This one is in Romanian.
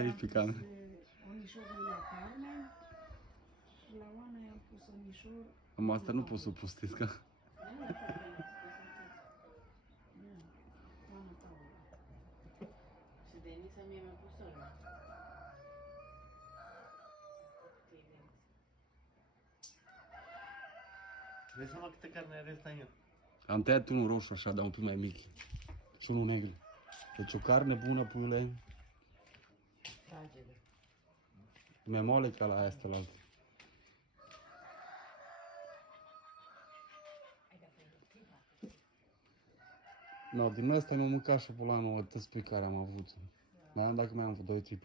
Aici pe cameră. Onișorul la carne și la Oana i-am pus onișor. Am asta nu pot să o postez, că... Oana Paula. Și Denisa mie mi-a pus ăla. Dai seama câtă carne are ăsta în el. Am tăiat unul roșu așa, dar un pic mai mic. Și unul negru. Deci o carne bună, puiule. Tragere. Mai moale ca la aia asta la altă. No, din asta mi-am mâncat și polanul, atâți pe care am avut. Mai am dacă mai am vreo 2-3 pui.